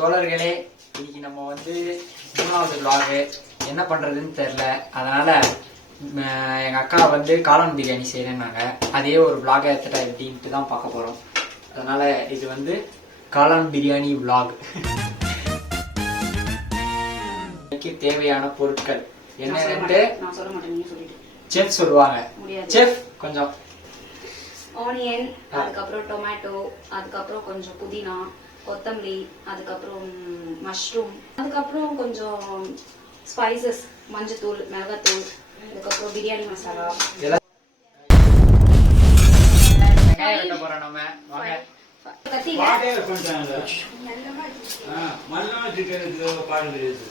தோழர்களே, இன்னைக்கு நம்ம வந்து 3வது vlog என்ன பண்றதுன்னு தெரியல. அதனால எங்க அக்கா வந்து காளான் பிரியாணி செய்யறேன்னாங்க. அதே ஒரு vlog எடுத்துட்டா எப்படின்ட்டு தான் பார்க்க போறோம். அதனால இது வந்து காளான் பிரியாணி vlog. தேவையான பொருட்கள் என்னன்னு செஃப் சொல்லுவாங்க. செஃப் கொஞ்சம் ஆனியன், அதுக்கப்புறம் டொமேட்டோ, அதுக்கப்புறம் கொஞ்சம் புதினா, கொத்தமல்லி, அதுக்கப்புறம் மஷ்ரூம், அதுக்கப்புறம் கொஞ்சம் ஸ்பைசஸ், மஞ்சத்தூள், மிளகாத்தூள், அதுக்கப்புறம் பிரியாணி மசாலா.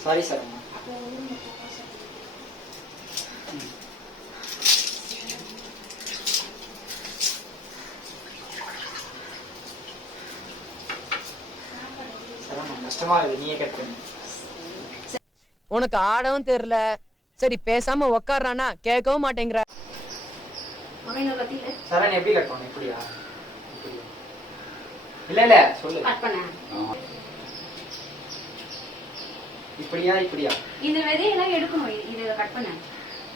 Sorry sir. உனக்கு ஆடவும் தெரியல. சரி பேசாம உக்காரானா கேட்கவும் மாட்டேங்கிற. சரண் எப்படி கட் பண்ண? இப்படியா? இல்ல இல்ல சொல்லு. கட் பண்ண. இப்படியா இப்படியா? இந்த விதையெல்லாம் எடுக்கணும். இத கட் பண்ண.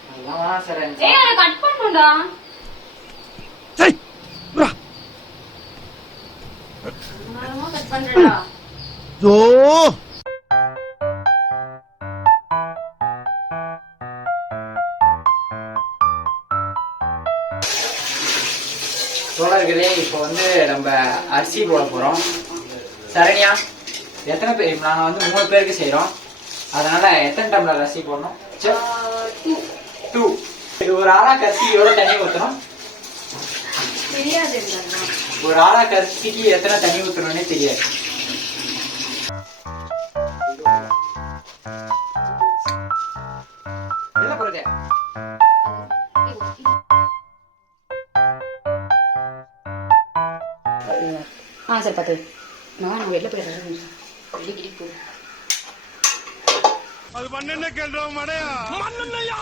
அதெல்லாம் சரண். ஏய் அத கட் பண்ணனும்டா. சரி. ப்ரா. நானும் கட் பண்றேன்டா. ஜோ. தோழர்களே, இப்போ வந்து நம்ம அரிசி போட போறோம். சரண்யா, எத்தனை பேர்? நாங்க வந்து 3 பேருக்கு செய்யறோம். அதனால எத்தனை டம்ளர் அரிசி போடணும்? 2. ஒரு ஆளாக்கு அரிசிக்கு எவ்வளவு தண்ணி ஊற்றணும்? தெரியாது. ஒரு ஆளாக்கு அரிசிக்கு எத்தனை தண்ணி ஊற்றணும்னே தெரியாது. என்ன போறது? சரி பாத்து. நான் வெளில போயிடுறேன். வெளிக்கிடி போ. அது மண்ணெண்ண கேள்றோம் மடையா. மண்ணெண்ணயா.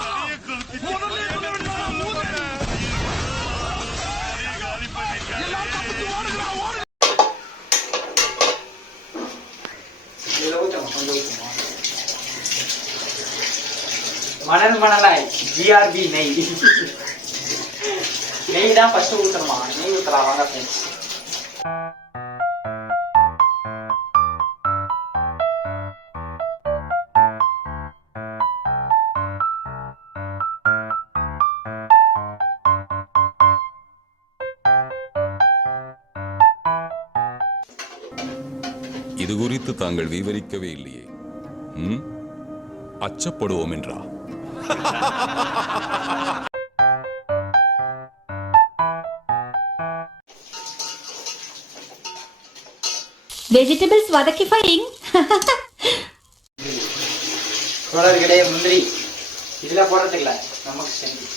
முதல்ல சொல்லுடா ஊதே. எல்லாம் தப்பிச்சு ஓடுடா ஓடு. இதுல ஊத்தமா கொஞ்சம் ஊத்தமா. மணலாய் ஜிஆர்பி நெய். நெய் தான் ஃபர்ஸ்ட் ஊத்தணுமா? நெய் ஊத்தலாம் வாங்க ஃப்ரெண்ட்ஸ். இது குறித்து தாங்கள் விவரிக்கவே இல்லையே. அச்சப்படுவோம் என்றா? வெஜிடபிள்ஸ் வதக்கிஃபைங். தோழர்களே, முந்திரி இதுல போடுறதுல நமக்கு செஞ்சு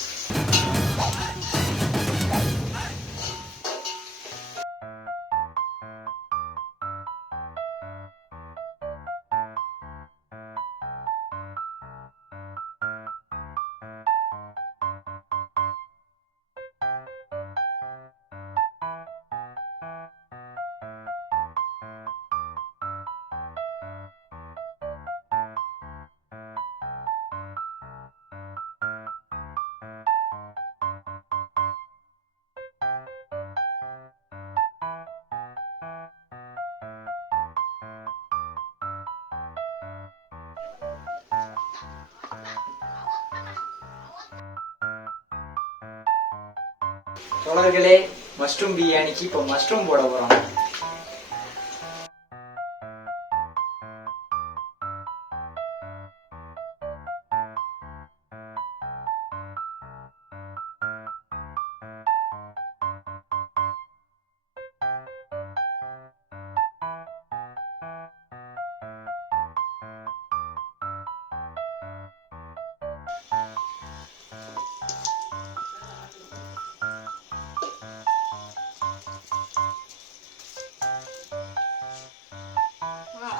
தோழர்களே, மஷ்ரூம் பிரியாணிக்கு இப்போ மஷ்ரூம் போட போறோம்.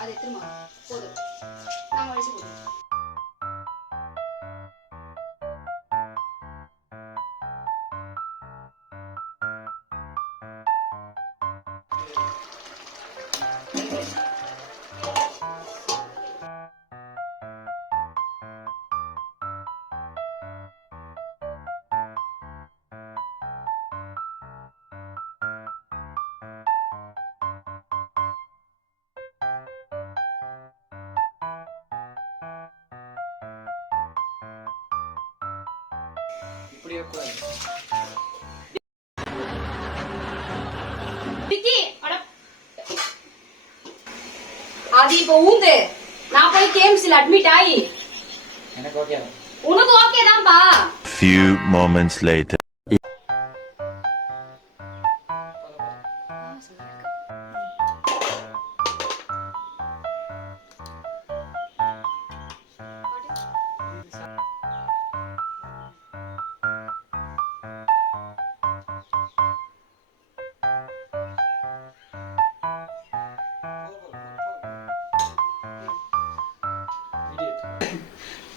அது எடுத்துமா போதும். நாங்க வச்சு போடுறோம். அப்படியே கூடாது. விக்கி, அது இப்போ ஊந்து நான் போய் கேம்ஸ்ல அட்மிட் ஆகி எனக்கு ஓகே. உனக்கு ஓகே தான்ப்பா. Few moments later.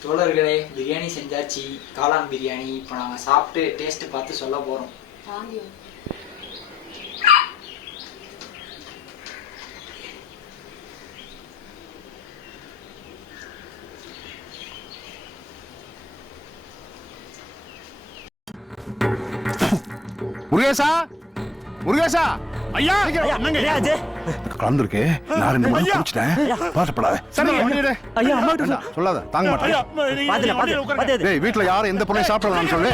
தோழர்களே, பிரியாணி செஞ்சாச்சு. காளான் பிரியாணி. இப்போ நாங்கள் சாப்பிட்டு டேஸ்ட் பார்த்து சொல்ல போகிறோம். முருகேசா, முருகேசா, ஐயா, கலந்துருக்கு. நான் 2 மணி குடிச்சிட்டேன். பாசப்படாத. ஐயா, சொல்லாத, தாங்க மாட்டேன். டேய், வீட்டுல யாரும் எந்த பொருளையும் சாப்பிடலாம்னு சொல்லு.